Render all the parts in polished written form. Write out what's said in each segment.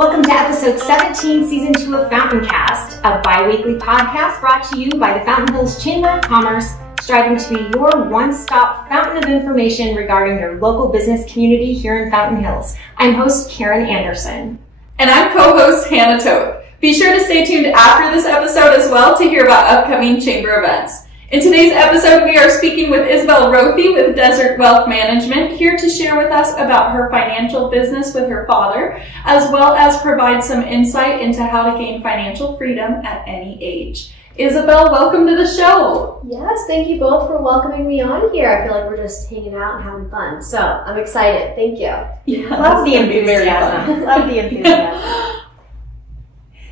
Welcome to episode 17, season 2 of FountainCast, a bi-weekly podcast brought to you by the Fountain Hills Chamber of Commerce, striving to be your one-stop fountain of information regarding your local business community here in Fountain Hills. I'm host Karen Anderson. And I'm co-host Hannah Toth. Be sure to stay tuned after this episode as well to hear about upcoming chamber events. In today's episode, we are speaking with Isabelle Roethe with Desert Wealth Management, here to share with us about her financial business with her father, as well as provide some insight into how to gain financial freedom at any age. Isabelle, welcome to the show. Yes, thank you both for welcoming me on here. I feel like we're just hanging out and having fun, so I'm excited. Thank you. Yeah, love the enthusiasm. Love the enthusiasm.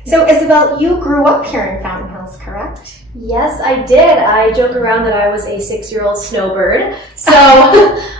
So, Isabelle, you grew up here in Fountain Hills, correct? Yes, I did. I joke around that I was a 6-year-old snowbird. So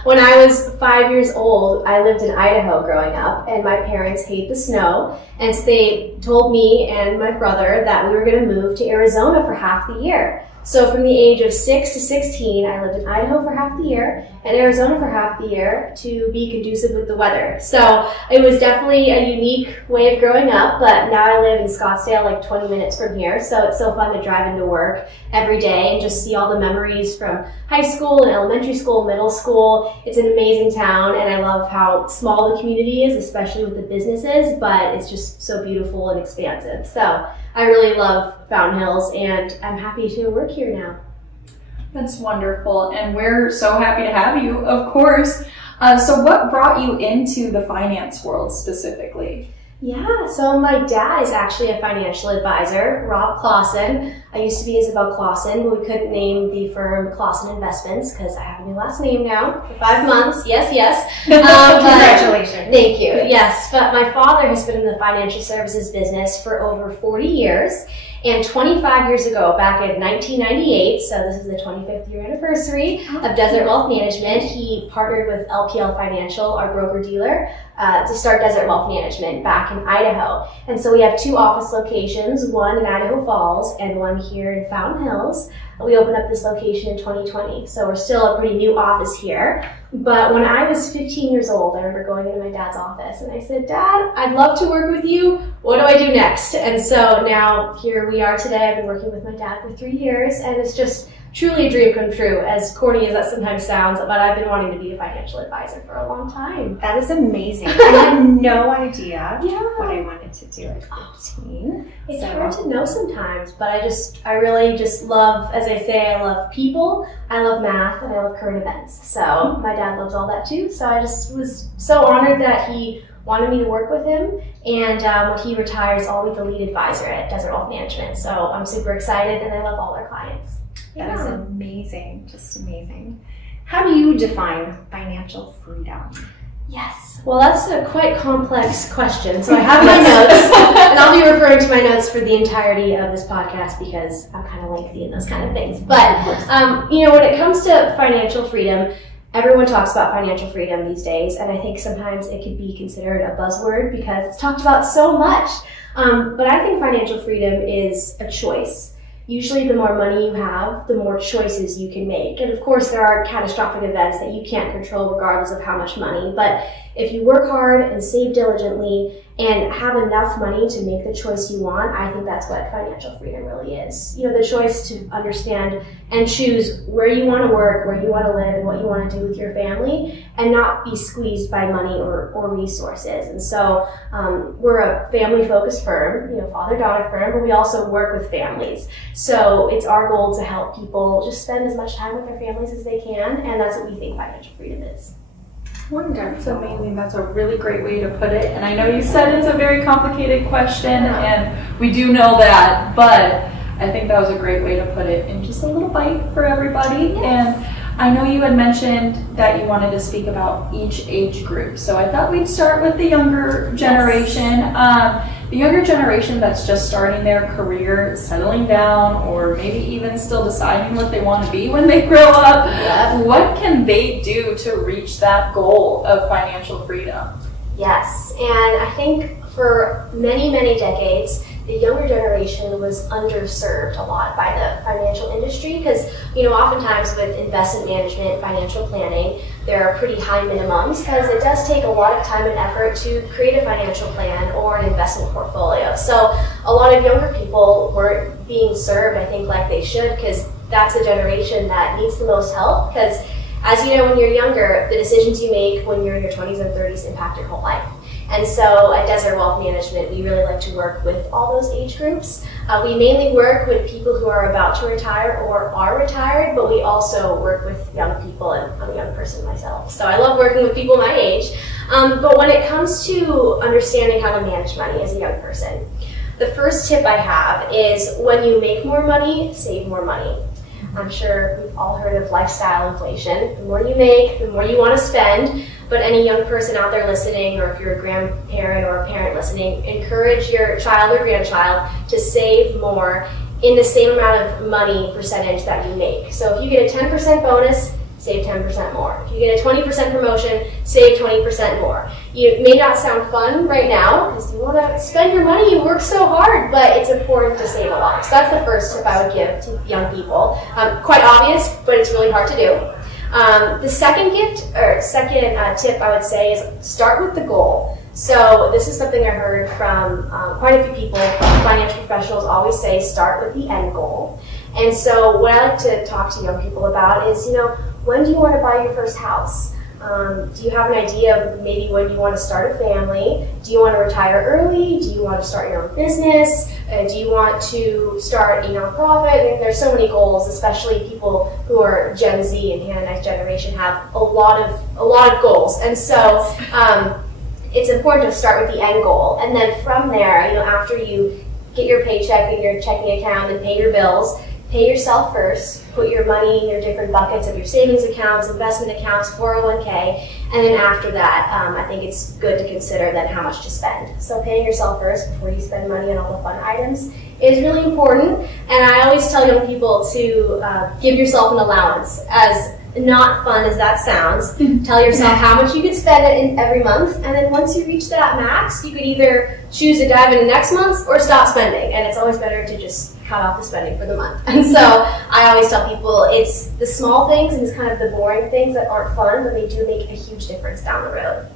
when I was 5 years old, I lived in Idaho growing up, and my parents hate the snow. And so they told me and my brother that we were going to move to Arizona for half the year. So from the age of 6 to 16, I lived in Idaho for half the year and Arizona for half the year to be conducive with the weather. So it was definitely a unique way of growing up, but now I live in Scottsdale, like 20 minutes from here. So it's so fun to drive into work every day and just see all the memories from high school and elementary school, middle school. It's an amazing town, and I love how small the community is, especially with the businesses, but it's just so beautiful and expansive. So I really love Fountain Hills, and I'm happy to work here now. That's wonderful, and we're so happy to have you, of course. So what brought you into the finance world specifically? Yeah, so my dad is actually a financial advisor, Rob Clausen. I used to be Isabelle Clausen, but we couldn't name the firm Clausen Investments because I have a new last name now for 5 months. Yes, yes. Congratulations. Thank you. Yes, but my father has been in the financial services business for over 40 years. And 25 years ago, back in 1998, so this is the 25th year anniversary of Desert Wealth Management, he partnered with LPL Financial, our broker-dealer, to start Desert Wealth Management back in Idaho. And so we have 2 office locations, one in Idaho Falls and one here in Fountain Hills. We opened up this location in 2020, so we're still a pretty new office here. But when I was 15 years old, I remember going into my dad's office and I said, "Dad, I'd love to work with you. What do I do next?" And so now here we are today. I've been working with my dad for 3 years, and it's just truly a dream come true, as corny as that sometimes sounds, but I've been wanting to be a financial advisor for a long time. That is amazing. I had no idea what I wanted to do at 15. It's hard to know sometimes, but I really just love, as I say, I love people, I love math, and I love current events. So my dad loves all that too, so I just was so honored that he wanted me to work with him, and when he retires, I'll be the lead advisor at Desert Wealth Management. So I'm super excited, and I love all our clients. That is amazing, just amazing. How do you define financial freedom? Yes, well, that's a quite complex question. So I have my notes, and I'll be referring to my notes for the entirety of this podcast because I'm kind of lengthy in those kind of things. But, you know, when it comes to financial freedom, everyone talks about financial freedom these days, and I think sometimes it could be considered a buzzword because it's talked about so much. But I think financial freedom is a choice. Usually the more money you have, the more choices you can make. And of course there are catastrophic events that you can't control regardless of how much money, but if you work hard and save diligently and have enough money to make the choice you want, I think that's what financial freedom really is. You know, the choice to understand and choose where you want to work, where you want to live, and what you want to do with your family, and not be squeezed by money or resources. And so we're a family-focused firm, you know, father-daughter firm, but we also work with families. So it's our goal to help people just spend as much time with their families as they can, and that's what we think financial freedom is. Wonderful. That's amazing. That's a really great way to put it. And I know you said it's a very complicated question, and we do know that, but I think that was a great way to put it in just a little bite for everybody. Yes. And I know you had mentioned that you wanted to speak about each age group. So I thought we'd start with the younger generation. The younger generation that's just starting their career, settling down, or maybe even still deciding what they want to be when they grow up. Yeah. What can they do to reach that goal of financial freedom? Yes, and I think for many, many decades, the younger generation was underserved a lot by the financial industry because, you know, oftentimes with investment management, financial planning, there are pretty high minimums because it does take a lot of time and effort to create a financial plan or an investment portfolio. So a lot of younger people weren't being served, I think, like they should, because that's a generation that needs the most help because, as you know, when you're younger, the decisions you make when you're in your 20s and 30s impact your whole life. And so at Desert Wealth Management, we really like to work with all those age groups. We mainly work with people who are about to retire or are retired, but we also work with young people, and I'm a young person myself. So I love working with people my age. But when it comes to understanding how to manage money as a young person, the first tip I have is when you make more money, save more money. I'm sure we've all heard of lifestyle inflation. The more you make, the more you want to spend. But any young person out there listening, or if you're a grandparent or a parent listening, encourage your child or grandchild to save more in the same amount of money percentage that you make. So if you get a 10% bonus, save 10% more. If you get a 20% promotion, save 20% more. It may not sound fun right now because you want to spend your money, you work so hard, but it's important to save a lot. So that's the first tip I would give to young people. Quite obvious, but it's really hard to do. The second tip I would say is start with the goal. So this is something I heard from quite a few people. Financial professionals always say start with the end goal. And so what I like to talk to young people about is, you know, when do you want to buy your first house? Do you have an idea of maybe when you want to start a family? Do you want to retire early? Do you want to start your own business? Do you want to start a nonprofit? I mean, there's so many goals, especially people who are Gen Z and Hannah and I's generation have a lot of goals. And so it's important to start with the end goal. And then from there, you know, after you get your paycheck and your checking account and pay your bills, pay yourself first, put your money in your different buckets of your savings accounts, investment accounts, 401k, and then after that, I think it's good to consider then how much to spend. So paying yourself first before you spend money on all the fun items is really important, and I always tell young people to give yourself an allowance. As not fun as that sounds, tell yourself how much you could spend every month, and then once you reach that max, you could either choose to dive into next month or stop spending, and it's always better to just cut off the spending for the month. And so I always tell people it's the small things and it's kind of the boring things that aren't fun, but they do make a huge difference down the road.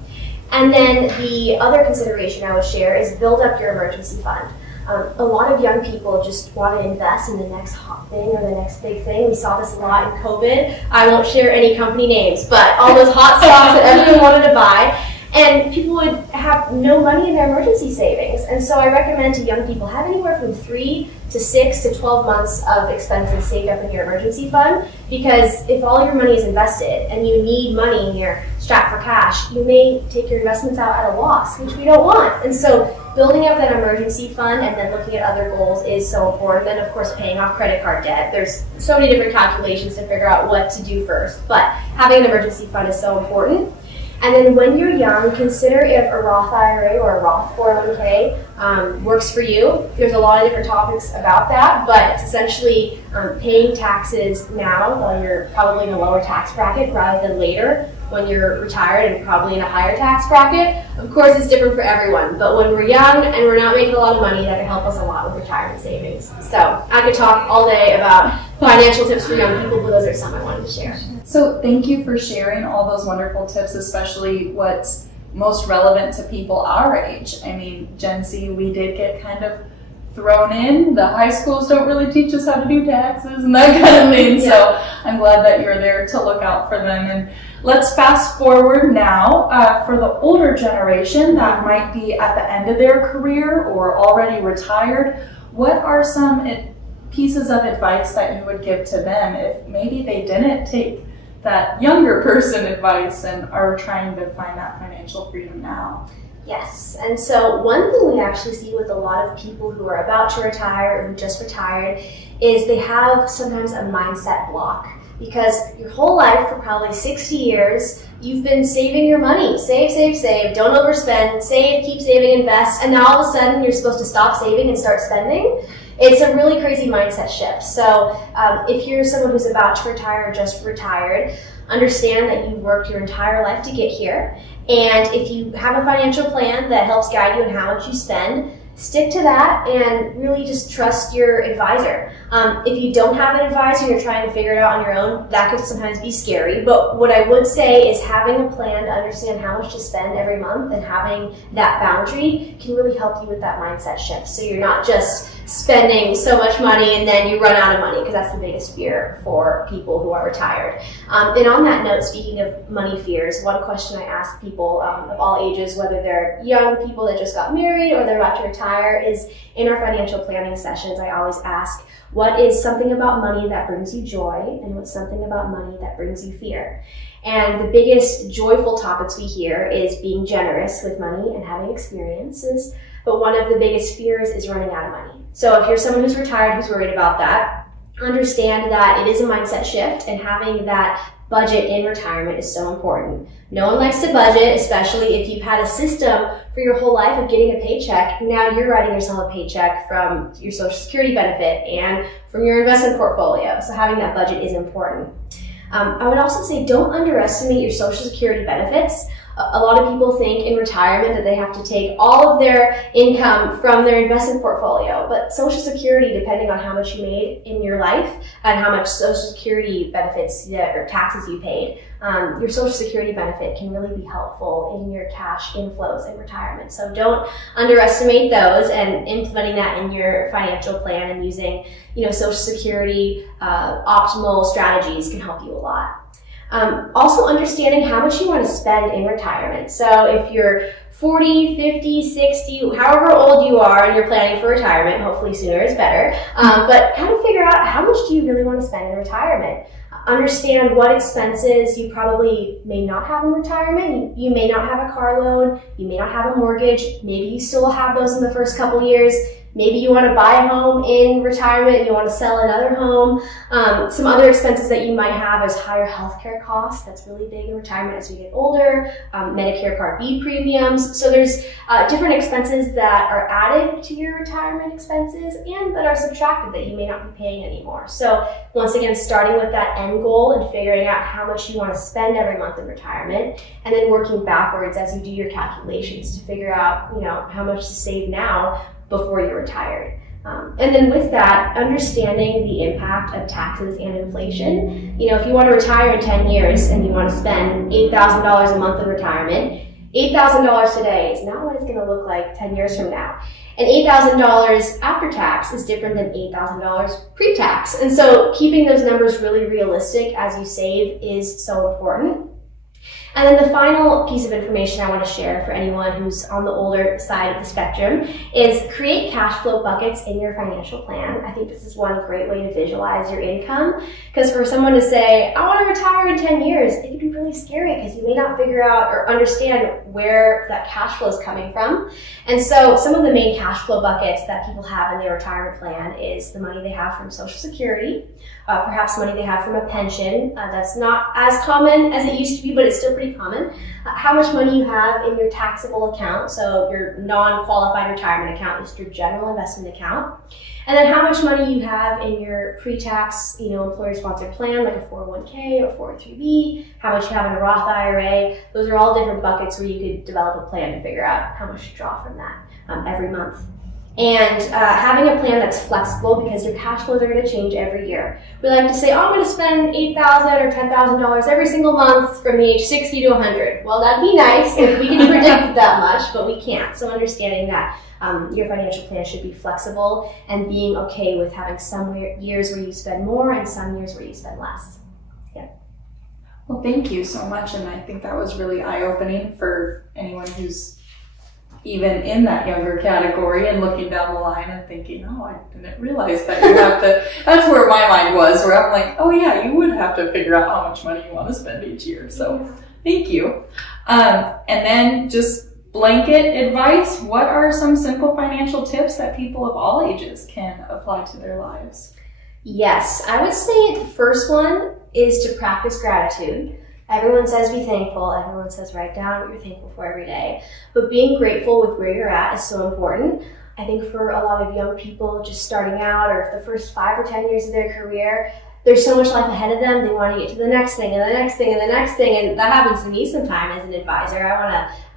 And then the other consideration I would share is build up your emergency fund. A lot of young people just want to invest in the next hot thing or the next big thing. We saw this a lot in COVID. I won't share any company names, but all those hot stocks that everyone wanted to buy. And people would have no money in their emergency savings. And so I recommend to young people have anywhere from 3 to 6 to 12 months of expenses saved up in your emergency fund, because if all your money is invested and you need money and you're strapped for cash, you may take your investments out at a loss, which we don't want. And so building up that emergency fund and then looking at other goals is so important. Then, of course, paying off credit card debt. There's so many different calculations to figure out what to do first, but having an emergency fund is so important. And then when you're young, consider if a Roth IRA or a Roth 401k works for you. There's a lot of different topics about that, but it's essentially paying taxes now while you're probably in a lower tax bracket rather than later when you're retired and probably in a higher tax bracket. Of course, it's different for everyone, but when we're young and we're not making a lot of money, that can help us a lot with retirement savings. So I could talk all day about financial tips for young people, but those are some I wanted to share. So thank you for sharing all those wonderful tips, especially what's most relevant to people our age. I mean, Gen Z, we did get kind of thrown in. The high schools don't really teach us how to do taxes and that kind of thing. Yeah. So I'm glad that you're there to look out for them. And let's fast forward now for the older generation that might be at the end of their career or already retired. What are some pieces of advice that you would give to them if maybe they didn't take that younger person advice and are trying to find that financial freedom now? Yes, and so one thing we actually see with a lot of people who are about to retire or who just retired is they have sometimes a mindset block, because your whole life for probably 60 years, you've been saving your money. Save, save, save, don't overspend, save, keep saving, invest, and now all of a sudden you're supposed to stop saving and start spending. It's a really crazy mindset shift. So if you're someone who's about to retire or just retired, understand that you've worked your entire life to get here. And if you have a financial plan that helps guide you in how much you spend, stick to that and really just trust your advisor. If you don't have an advisor and you're trying to figure it out on your own, that could sometimes be scary. But what I would say is having a plan to understand how much to spend every month and having that boundary can really help you with that mindset shift. So you're not just spending so much money and then you run out of money, because that's the biggest fear for people who are retired. And on that note, speaking of money fears, one question I ask people of all ages, whether they're young people that just got married or they're about to retire, is in our financial planning sessions, I always ask, what is something about money that brings you joy, and what's something about money that brings you fear? And the biggest joyful topics we hear is being generous with money and having experiences. But one of the biggest fears is running out of money. So if you're someone who's retired who's worried about that, understand that it is a mindset shift, and having that budget in retirement is so important. No one likes to budget, especially if you've had a system for your whole life of getting a paycheck. Now you're writing yourself a paycheck from your Social Security benefit and from your investment portfolio. So having that budget is important. I would also say don't underestimate your Social Security benefits. A lot of people think in retirement that they have to take all of their income from their investment portfolio, but Social Security, depending on how much you made in your life and how much Social Security benefits or taxes you paid, your Social Security benefit can really be helpful in your cash inflows in retirement. So don't underestimate those, and implementing that in your financial plan and using, Social Security optimal strategies can help you a lot. Also understanding how much you want to spend in retirement. So if you're 40, 50, 60, however old you are and you're planning for retirement, hopefully sooner is better, but kind of figure out how much do you really want to spend in retirement. Understand what expenses you probably may not have in retirement. You may not have a car loan, you may not have a mortgage, maybe you still have those in the first couple years. Maybe you want to buy a home in retirement and you want to sell another home. Some other expenses that you might have is higher healthcare costs. That's really big in retirement as we get older. Medicare Part B premiums. So there's different expenses that are added to your retirement expenses and that are subtracted that you may not be paying anymore. So once again, starting with that end goal and figuring out how much you want to spend every month in retirement, and then working backwards as you do your calculations to figure out, how much to save now before you're retired. And then with that, understanding the impact of taxes and inflation. If you want to retire in 10 years and you want to spend $8,000 a month in retirement, $8,000 today is not what it's going to look like 10 years from now. And $8,000 after tax is different than $8,000 pre-tax. And so keeping those numbers really realistic as you save is so important. And then the final piece of information I want to share for anyone who's on the older side of the spectrum is create cash flow buckets in your financial plan. I think this is one great way to visualize your income, because for someone to say, I want to retire in 10 years, it can be really scary because you may not figure out or understand where that cash flow is coming from. And so some of the main cash flow buckets that people have in their retirement plan is the money they have from Social Security, perhaps money they have from a pension. That's not as common as it used to be, but it's still pretty common. How much money you have in your taxable account, so your non-qualified retirement account is your general investment account. And then how much money you have in your pre-tax, employer-sponsored plan, like a 401k or 403b, how much you have in a Roth IRA. Those are all different buckets where you could develop a plan to figure out how much to draw from that every month. And having a plan that's flexible, because your cash flows are going to change every year. We like to say, I'm going to spend $8,000 or $10,000 every single month from the age 60 to 100. Well, that'd be nice if we could predict that much, but we can't. So understanding that your financial plan should be flexible and being okay with having some years where you spend more and some years where you spend less. Yeah. Well, thank you so much. And I think that was really eye-opening for anyone who's even in that younger category and looking down the line and thinking, oh, I didn't realize that you have to, that's where my mind was, where I'm like, oh yeah, you would have to figure out how much money you want to spend each year. So thank you. And then just blanket advice, what are some simple financial tips that people of all ages can apply to their lives? Yes, I would say the first one is to practice gratitude. Everyone says be thankful. Everyone says write down what you're thankful for every day. But being grateful with where you're at is so important. I think for a lot of young people just starting out, or the first 5 or 10 years of their career, there's so much life ahead of them. They want to get to the next thing and the next thing and the next thing. And that happens to me sometimes as an advisor. I want to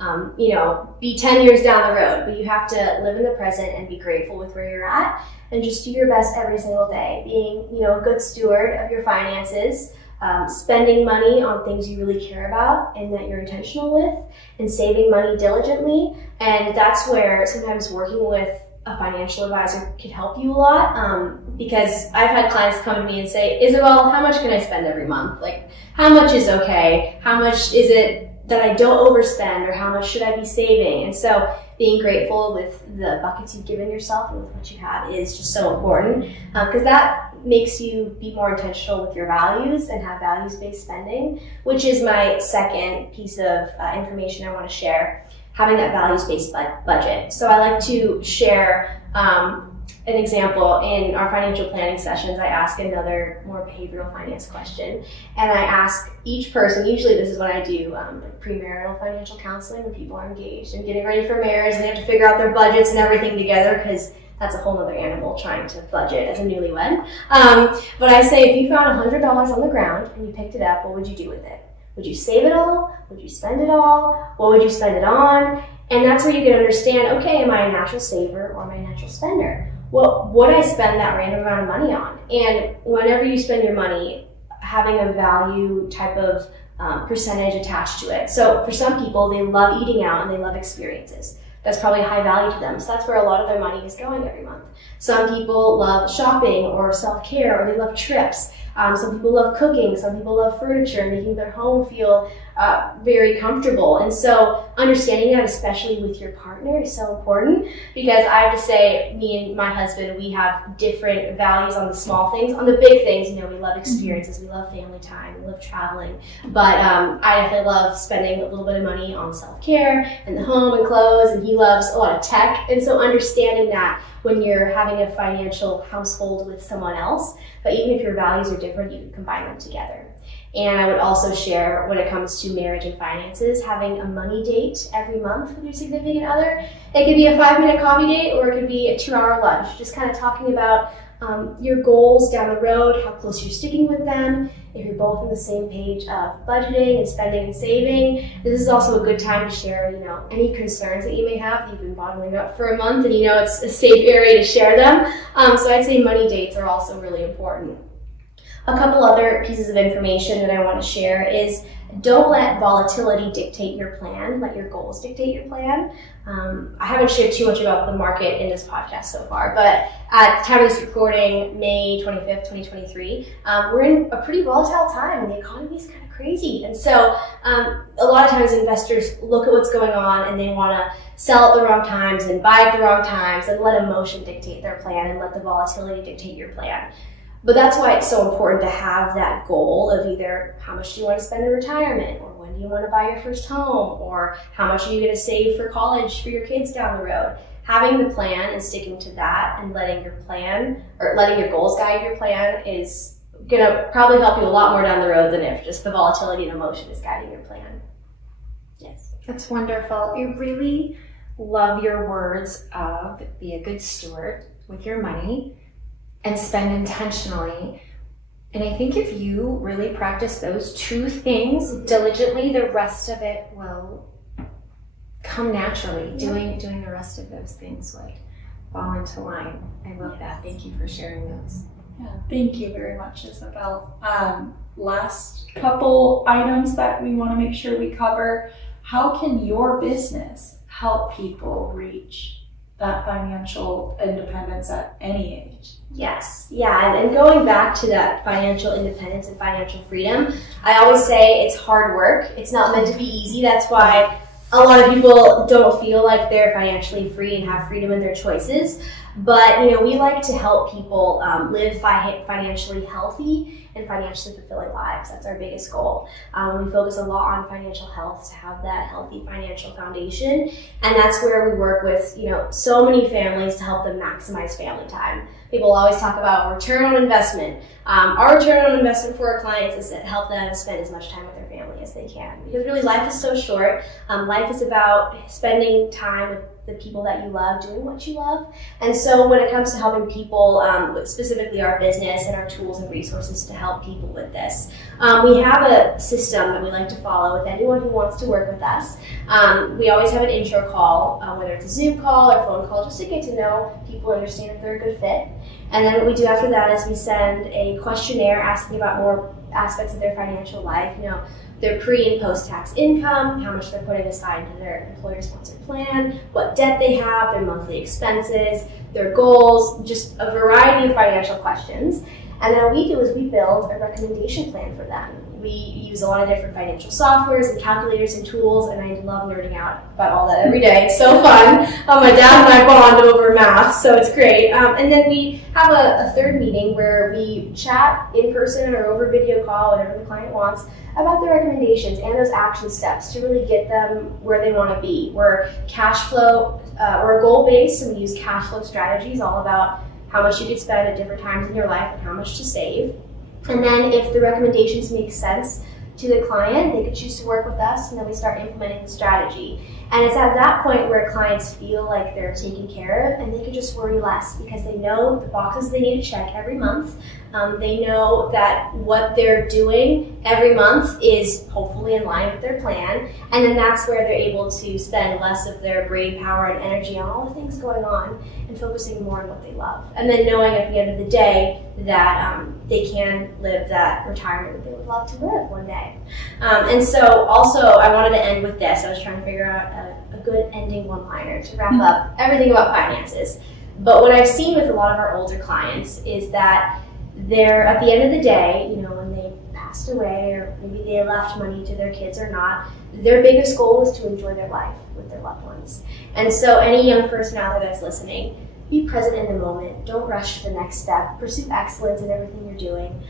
be 10 years down the road, but you have to live in the present and be grateful with where you're at and just do your best every single day, being, a good steward of your finances, spending money on things you really care about and that you're intentional with, and saving money diligently. And that's where sometimes working with a financial advisor can help you a lot, because I've had clients come to me and say, Isabelle, how much can I spend every month? Like, how much is okay? How much is it that I don't overspend, or how much should I be saving? And so being grateful with the buckets you've given yourself and with what you have is just so important, because that makes you be more intentional with your values and have values-based spending, which is my second piece of information I want to share. Having that values-based budget. So I like to share an example in our financial planning sessions. I ask another more behavioral finance question, and I ask each person, usually this is when I do premarital financial counseling, when people are engaged and getting ready for marriage and they have to figure out their budgets and everything together, because that's a whole other animal, trying to budget as a newlywed. But I say, if you found $100 on the ground and you picked it up, what would you do with it? Would you save it all? Would you spend it all? What would you spend it on? And that's where you can understand, okay, am I a natural saver or am I a natural spender? Well, what I spend that random amount of money on? And whenever you spend your money, having a value type of percentage attached to it. So for some people, they love eating out and they love experiences. That's probably a high value to them. So that's where a lot of their money is going every month. Some people love shopping or self-care, or they love trips. Some people love cooking. Some people love furniture and making their home feel very comfortable. And so understanding that, especially with your partner, is so important, because I have to say, me and my husband, we have different values on the small things. On the big things, we love experiences, we love family time, we love traveling. But I definitely love spending a little bit of money on self-care and the home and clothes, and he loves a lot of tech. And so understanding that when you're having a financial household with someone else, but even if your values are different, you can combine them together. And I would also share, when it comes to marriage and finances, having a money date every month with your significant other. It could be a 5-minute coffee date, or it could be a 2-hour lunch, just kind of talking about your goals down the road, how close you're sticking with them, if you're both on the same page of budgeting and spending and saving. This is also a good time to share, any concerns that you may have that you've been bottling up for a month, and it's a safe area to share them. So I'd say money dates are also really important. A couple other pieces of information that I want to share is, don't let volatility dictate your plan. Let your goals dictate your plan. I haven't shared too much about the market in this podcast so far, but at the time of this recording, May 25th, 2023, we're in a pretty volatile time, and the economy is kind of crazy. And so a lot of times investors look at what's going on and they want to sell at the wrong times and buy at the wrong times and let emotion dictate their plan and let the volatility dictate your plan. But that's why it's so important to have that goal of either how much do you want to spend in retirement, or when do you want to buy your first home, or how much are you going to save for college for your kids down the road. Having the plan and sticking to that and letting your plan, or letting your goals guide your plan, is going to probably help you a lot more down the road than if just the volatility and emotion is guiding your plan. Yes. That's wonderful. I really love your words of be a good steward with your money and spend intentionally. And I think if you really practice those two things diligently, the rest of it will come naturally. Doing the rest of those things would fall into line. I love that. Thank you for sharing those. Yeah, thank you very much, Isabelle. Last couple items that we want to make sure we cover. How can your business help people reach that financial independence at any age? Yes, yeah, and going back to that financial independence and financial freedom, I always say it's hard work. It's not meant to be easy. That's why a lot of people don't feel like they're financially free and have freedom in their choices. But, we like to help people live financially healthy and financially fulfilling lives. That's our biggest goal. We focus a lot on financial health to have that healthy financial foundation. And that's where we work with, so many families to help them maximize family time. People always talk about return on investment. Our return on investment for our clients is to help them spend as much time with their family as they can. Because really life is so short. Life is about spending time with the people that you love doing what you love. And so when it comes to helping people, with specifically our business and our tools and resources to help people with this, we have a system that we like to follow with anyone who wants to work with us. We always have an intro call, whether it's a Zoom call or phone call, just to get to know people, understand if they're a good fit. And then what we do after that is we send a questionnaire asking about more aspects of their financial life, their pre- and post-tax income, how much they're putting aside into their employer-sponsored plan, what debt they have, their monthly expenses, their goals, just a variety of financial questions. And then what we do is we build a recommendation plan for them. We use a lot of different financial softwares and calculators and tools, and I love nerding out about all that every day. It's so fun. My dad and I bond over math, so it's great. And then we have a third meeting where we chat in person or over video call, whatever the client wants, about the recommendations and those action steps to really get them where they want to be. We're cash flow, we're goal-based, and we use cash flow strategies, all about how much you could spend at different times in your life and how much to save. And then if the recommendations make sense to the client, they could choose to work with us, and then we start implementing the strategy. And it's at that point where clients feel like they're taken care of, and they can just worry less because they know the boxes they need to check every month. They know that what they're doing every month is hopefully in line with their plan, and then that's where they're able to spend less of their brain power and energy on all the things going on and focusing more on what they love. And then knowing at the end of the day that they can live that retirement that they would love to live one day. And so also I wanted to end with this. I was trying to figure out a good ending one-liner to wrap up everything about finances. But what I've seen with a lot of our older clients is that they're, at the end of the day, when they passed away or maybe they left money to their kids or not, their biggest goal is to enjoy their life with their loved ones. And so any young person out there that's listening, be present in the moment. Don't rush to the next step. Pursue excellence in everything you're doing.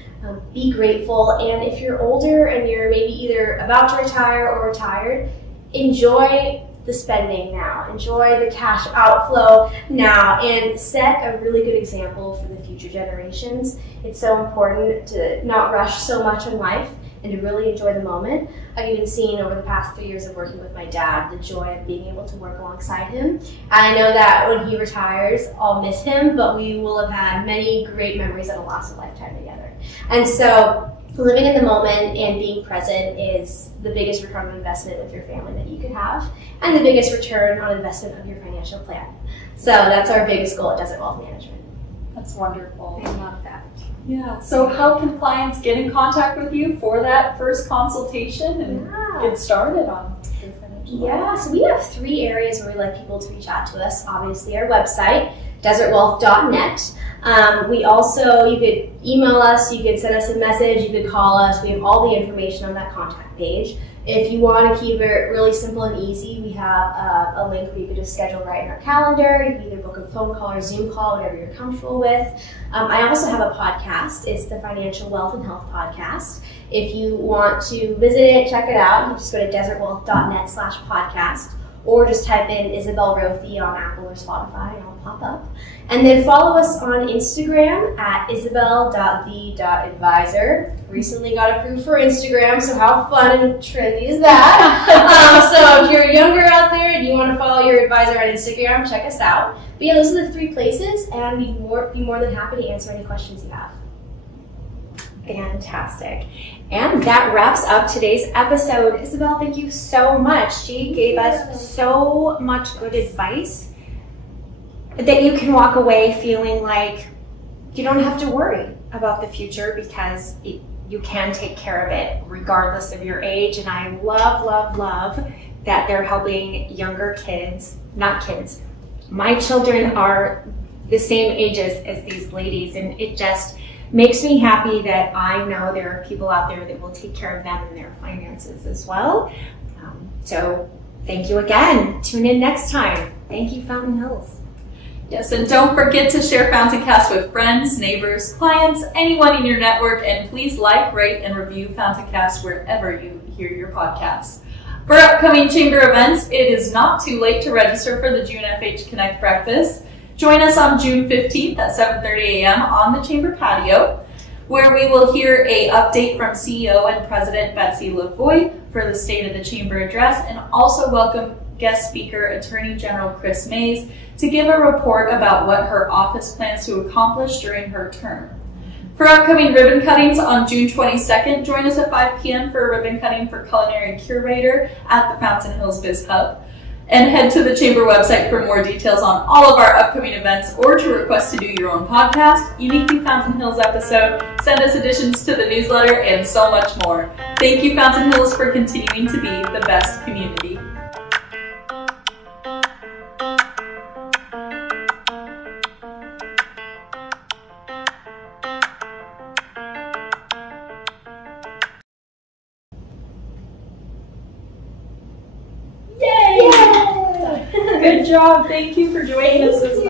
Be grateful. And if you're older and you're maybe either about to retire or retired, enjoy the spending now. Enjoy the cash outflow now, and set a really good example for the future generations. It's so important to not rush so much in life and to really enjoy the moment. I've even seen over the past 3 years of working with my dad the joy of being able to work alongside him. And I know that when he retires, I'll miss him, but we will have had many great memories that'll last a lifetime together. And so living in the moment and being present is the biggest return on investment with your family that you could have, and the biggest return on investment of your financial plan. So that's our biggest goal at Desert Wealth Management. That's wonderful. I love that. Yeah. So how can clients get in contact with you for that first consultation and get started on their financial life? Yeah, so we have 3 areas where we like people to reach out to us. Obviously our website, desertwealth.net. We also, you could email us, you could send us a message, you could call us. We have all the information on that contact page. If you want to keep it really simple and easy, we have a link where you can just schedule right in our calendar. You can either book a phone call or Zoom call, whatever you're comfortable with. I also have a podcast. It's the Financial Wealth and Health Podcast. If you want to visit it, check it out, you can just go to desertwealth.net/podcast, or just type in Isabelle Roethe on Apple or Spotify and it'll pop up. And then follow us on Instagram at isabelle.the.advisor. Recently got approved for Instagram, so how fun and trendy is that? So if you're younger out there and you want to follow your advisor on Instagram, check us out. But yeah, those are the 3 places, and we'd be more than happy to answer any questions you have. Fantastic. And that wraps up today's episode. Isabelle, thank you so much. She gave us so much good advice that you can walk away feeling like you don't have to worry about the future because you can take care of it regardless of your age. And I love, love, love that they're helping younger kids, not kids. My children are the same ages as these ladies, and it just makes me happy that I know there are people out there that will take care of them and their finances as well. So thank you again. Tune in next time. Thank you, Fountain Hills. Yes, and don't forget to share FountainCast with friends, neighbors, clients, anyone in your network, and please like, rate, and review FountainCast wherever you hear your podcasts. For upcoming Chamber events, it is not too late to register for the June FH Connect Breakfast. Join us on June 15th at 7:30 a.m. on the Chamber patio, where we will hear an update from CEO and President Betsy Lavoie for the State of the Chamber address, and also welcome guest speaker, Attorney General Chris Mays, to give a report about what her office plans to accomplish during her term. For upcoming ribbon cuttings on June 22nd, join us at 5 p.m. for a ribbon cutting for Culinary Curator at the Fountain Hills Biz Hub. And head to the Chamber website for more details on all of our upcoming events or to request to do your own podcast, uniquely Fountain Hills episode, send us additions to the newsletter, and so much more. Thank you, Fountain Hills, for continuing to be the best community. Good job. Thank you for joining us as well.